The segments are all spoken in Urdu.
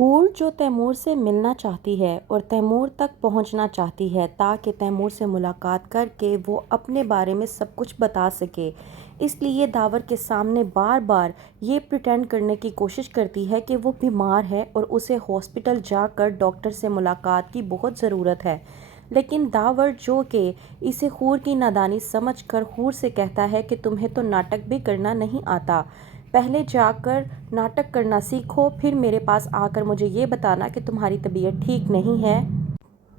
حور جو تیمور سے ملنا چاہتی ہے اور تیمور تک پہنچنا چاہتی ہے تاکہ تیمور سے ملاقات کر کے وہ اپنے بارے میں سب کچھ بتا سکے، اس لیے داور کے سامنے بار بار یہ پریٹینڈ کرنے کی کوشش کرتی ہے کہ وہ بیمار ہے اور اسے ہاسپٹل جا کر ڈاکٹر سے ملاقات کی بہت ضرورت ہے۔ لیکن داور جو کہ اسے حور کی نادانی سمجھ کر حور سے کہتا ہے کہ تمہیں تو ناٹک بھی کرنا نہیں آتا، پہلے جا کر ناٹک کرنا سیکھو، پھر میرے پاس آ کر مجھے یہ بتانا کہ تمہاری طبیعت ٹھیک نہیں ہے،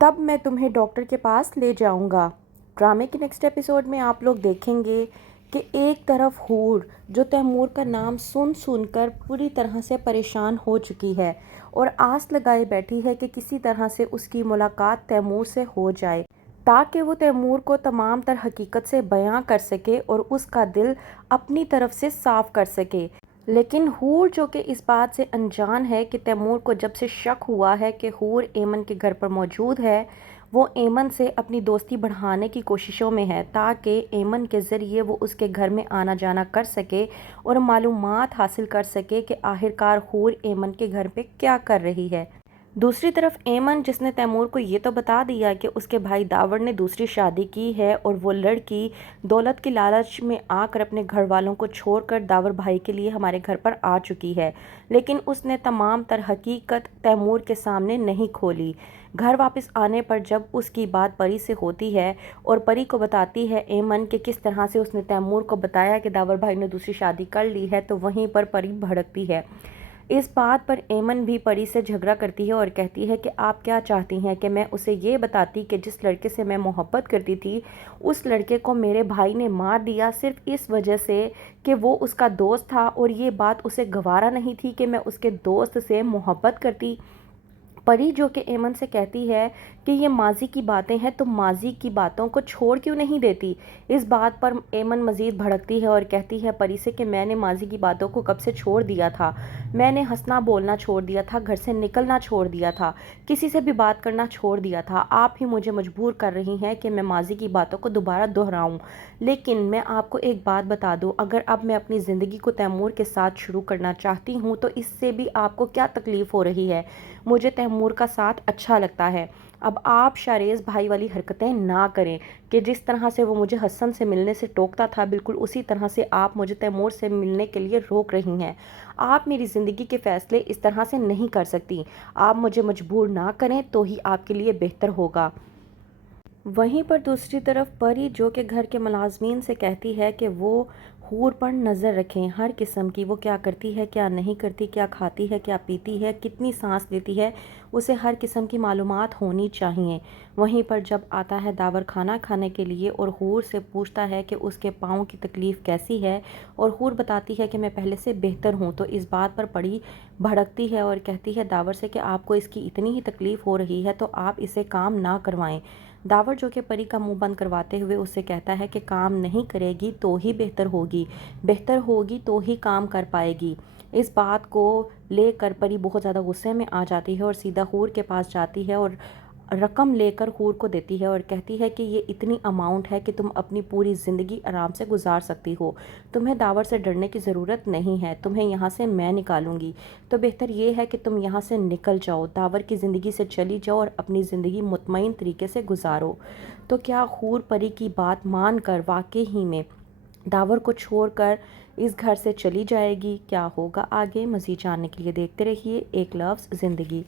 تب میں تمہیں ڈاکٹر کے پاس لے جاؤں گا۔ ڈرامے کے نیکسٹ ایپیسوڈ میں آپ لوگ دیکھیں گے کہ ایک طرف حور جو تیمور کا نام سن کر پوری طرح سے پریشان ہو چکی ہے اور آس لگائے بیٹھی ہے کہ کسی طرح سے اس کی ملاقات تیمور سے ہو جائے تاکہ وہ تیمور کو تمام تر حقیقت سے بیان کر سکے اور اس کا دل اپنی طرف سے صاف کر سکے۔ لیکن حور جو کہ اس بات سے انجان ہے کہ تیمور کو جب سے شک ہوا ہے کہ حور ایمن کے گھر پر موجود ہے، وہ ایمن سے اپنی دوستی بڑھانے کی کوششوں میں ہے تاکہ ایمن کے ذریعے وہ اس کے گھر میں آنا جانا کر سکے اور معلومات حاصل کر سکے کہ آخرکار حور ایمن کے گھر پہ کیا کر رہی ہے۔ دوسری طرف ایمن جس نے تیمور کو یہ تو بتا دیا کہ اس کے بھائی داور نے دوسری شادی کی ہے اور وہ لڑکی دولت کی لالچ میں آ کر اپنے گھر والوں کو چھوڑ کر داور بھائی کے لیے ہمارے گھر پر آ چکی ہے، لیکن اس نے تمام تر حقیقت تیمور کے سامنے نہیں کھولی۔ گھر واپس آنے پر جب اس کی بات پری سے ہوتی ہے اور پری کو بتاتی ہے ایمن کہ کس طرح سے اس نے تیمور کو بتایا کہ داور بھائی نے دوسری شادی کر لی ہے، تو وہیں پر پری بھڑکتی ہے۔ اس بات پر ایمن بھی پری سے جھگڑا کرتی ہے اور کہتی ہے کہ آپ کیا چاہتی ہیں کہ میں اسے یہ بتاتی کہ جس لڑکے سے میں محبت کرتی تھی اس لڑکے کو میرے بھائی نے مار دیا صرف اس وجہ سے کہ وہ اس کا دوست تھا، اور یہ بات اسے گوارا نہیں تھی کہ میں اس کے دوست سے محبت کرتی۔ پری جو کہ ایمن سے کہتی ہے کہ یہ ماضی کی باتیں ہیں، تم ماضی کی باتوں کو چھوڑ کیوں نہیں دیتی؟ اس بات پر ایمن مزید بھڑکتی ہے اور کہتی ہے پری سے کہ میں نے ماضی کی باتوں کو کب سے چھوڑ دیا تھا، میں نے ہنسنا بولنا چھوڑ دیا تھا، گھر سے نکلنا چھوڑ دیا تھا، کسی سے بھی بات کرنا چھوڑ دیا تھا، آپ ہی مجھے مجبور کر رہی ہیں کہ میں ماضی کی باتوں کو دوبارہ دہراؤں۔ لیکن میں آپ کو ایک بات بتا دوں، اگر اب میں اپنی زندگی کو تیمور کے ساتھ شروع کرنا چاہتی ہوں تو اس سے بھی آپ کو کیا تکلیف ہو رہی ہے؟ مجھے تیمور کا ساتھ اچھا لگتا ہے۔ اب آپ شاریز بھائی والی حرکتیں نہ کریں کہ جس طرح سے وہ مجھے حسن سے ملنے سے ٹوکتا تھا، بالکل اسی طرح سے آپ مجھے تیمور سے ملنے کے لیے روک رہی ہیں۔ آپ میری زندگی کے فیصلے اس طرح سے نہیں کر سکتی، آپ مجھے مجبور نہ کریں تو ہی آپ کے لیے بہتر ہوگا۔ وہیں پر دوسری طرف پری جو کہ گھر کے ملازمین سے کہتی ہے کہ وہ حور پر نظر رکھیں، ہر قسم کی، وہ کیا کرتی ہے کیا نہیں کرتی، کیا کھاتی ہے کیا پیتی ہے، کتنی سانس لیتی ہے، اسے ہر قسم کی معلومات ہونی چاہیے۔ وہیں پر جب آتا ہے داور کھانا کھانے کے لیے اور حور سے پوچھتا ہے کہ اس کے پاؤں کی تکلیف کیسی ہے اور حور بتاتی ہے کہ میں پہلے سے بہتر ہوں، تو اس بات پر پری بھڑکتی ہے اور کہتی ہے داور سے کہ آپ کو اس کی اتنی ہی تکلیف ہو رہی ہے تو آپ اسے کام نہ کروائیں۔ داور جو کہ پری کا منہ بند کرواتے ہوئے اس سے کہتا ہے کہ کام نہیں کرے گی تو ہی بہتر ہوگی تو ہی کام کر پائے گی۔ اس بات کو لے کر پری بہت زیادہ غصے میں آ جاتی ہے اور سیدھا حور کے پاس جاتی ہے اور رقم لے کر حور کو دیتی ہے اور کہتی ہے کہ یہ اتنی اماؤنٹ ہے کہ تم اپنی پوری زندگی آرام سے گزار سکتی ہو، تمہیں داور سے ڈرنے کی ضرورت نہیں ہے، تمہیں یہاں سے میں نکالوں گی، تو بہتر یہ ہے کہ تم یہاں سے نکل جاؤ، داور کی زندگی سے چلی جاؤ اور اپنی زندگی مطمئن طریقے سے گزارو۔ تو کیا حور پری کی بات مان کر واقعی ہی میں داور کو چھوڑ کر اس گھر سے چلی جائے گی؟ کیا ہوگا آگے؟ مزید جاننے کے لیے دیکھتے رہیے ایک لفظ زندگی۔